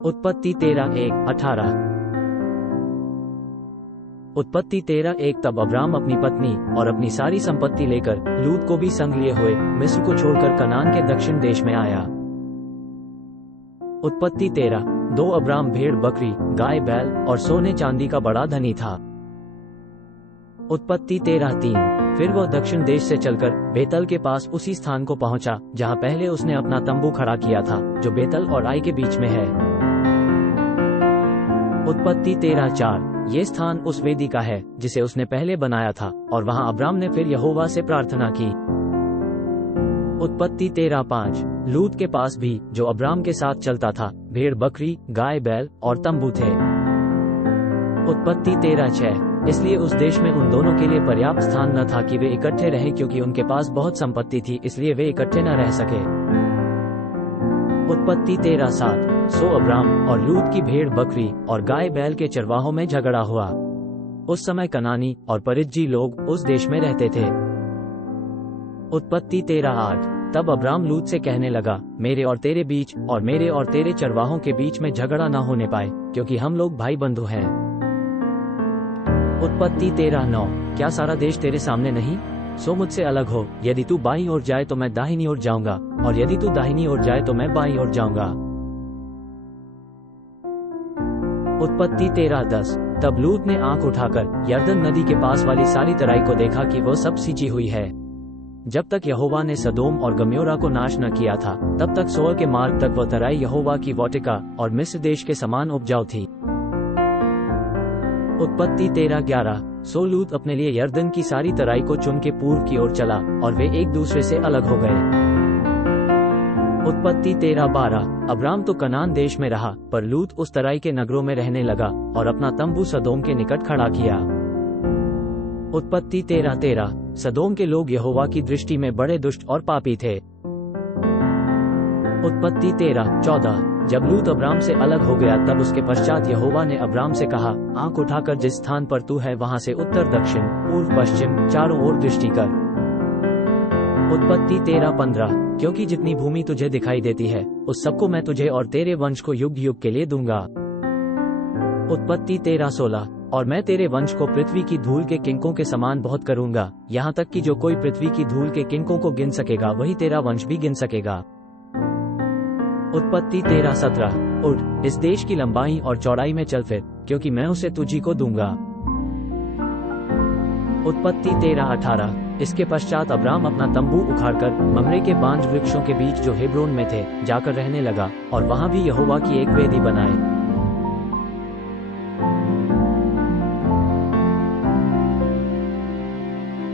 उत्पत्ति 13:1-18। उत्पत्ति 13:1। तब अब्राम अपनी पत्नी और अपनी सारी संपत्ति लेकर लूत को भी संग लिए हुए मिस्र को छोड़कर कनान के दक्षिण देश में आया। उत्पत्ति 13:2। अब्राम भेड़ बकरी गाय बैल और सोने चांदी का बड़ा धनी था। उत्पत्ति 13:3। फिर वह दक्षिण देश से चलकर बेतल के पास उसी स्थान को पहुंचा जहां पहले उसने अपना तंबू खड़ा किया था, जो बेतल और आई के बीच में है। उत्पत्ति 13:4। ये स्थान उस वेदी का है जिसे उसने पहले बनाया था, और वहां अब्राम ने फिर यहोवा से प्रार्थना की। उत्पत्ति 13:5। लूत के पास भी, जो अब्राम के साथ चलता था, भेड़ बकरी गाय बैल और तंबू थे। उत्पत्ति 13:6। इसलिए उस देश में उन दोनों के लिए पर्याप्त स्थान न था कि वे इकट्ठे रहें, क्योंकि उनके पास बहुत संपत्ति थी, इसलिए वे इकट्ठे न रह सके। उत्पत्ति 13:7। सो अब्राम और लूत की भेड़ बकरी और गाय बैल के चरवाहों में झगड़ा हुआ। उस समय कनानी और परिज्जी लोग उस देश में रहते थे। उत्पत्ति 13:8। तब अब्राम लूत से कहने लगा, मेरे और तेरे बीच और मेरे और तेरे चरवाहों के बीच में झगड़ा न होने पाए, क्योंकि हम लोग भाई बंधु हैं। उत्पत्ति 13:9। क्या सारा देश तेरे सामने नहीं? सो मुझसे अलग हो, यदि तू बाईं ओर जाए तो मैं दाहिनी ओर जाऊंगा, और यदि तू दाहिनी ओर जाए तो मैं बाईं ओर जाऊंगा। उत्पत्ति 13:10। तब लूत ने आंख उठाकर यरदन नदी के पास वाली सारी तराई को देखा कि वह सब सींची हुई है। जब तक यहोवा ने सदोम और गमोरा को नाश न किया था, तब तक सोअर के मार्ग तक वह तराई यहोवा की वाटिका और मिस्र देश के समान उपजाऊ थी। उत्पत्ति 13:11। सो लूत अपने लिए यरदन की सारी तराई को चुन के पूर्व की ओर चला, और वे एक दूसरे से अलग हो गए। उत्पत्ति 13:12। अब्राम तो कनान देश में रहा, पर लूत उस तराई के नगरों में रहने लगा और अपना तंबू सदोम के निकट खड़ा किया। उत्पत्ति 13:13। सदोम के लोग यहोवा की दृष्टि में बड़े दुष्ट और पापी थे। उत्पत्ति 13:14। जब लूत अब्राम से अलग हो गया, तब उसके पश्चात यहोवा ने अब्राम से कहा, आंख उठाकर जिस स्थान पर तू है वहां से उत्तर दक्षिण पूर्व पश्चिम चारों ओर दृष्टि कर। उत्पत्ति 13:15। क्योंकि जितनी भूमि तुझे दिखाई देती है, उस सबको मैं तुझे और तेरे वंश को युग युग के लिए दूंगा। उत्पत्ति 13:16। और मैं तेरे वंश को पृथ्वी की धूल के किंकों के समान बहुत करूंगा, यहाँ तक कि जो कोई पृथ्वी की धूल के किंकों को गिन सकेगा, वही तेरा वंश भी गिन सकेगा। उत्पत्ति 13:17। उठ, इस देश की लंबाई और चौड़ाई में चल फिर, क्योंकि मैं उसे तुझी को दूंगा। उत्पत्ति 13:18। इसके पश्चात अब्राम अपना तंबू उखाड़कर ममरे के बांज वृक्षों के बीच जो हेब्रोन में थे जाकर रहने लगा, और वहां भी यहोवा की एक वेदी बनाए।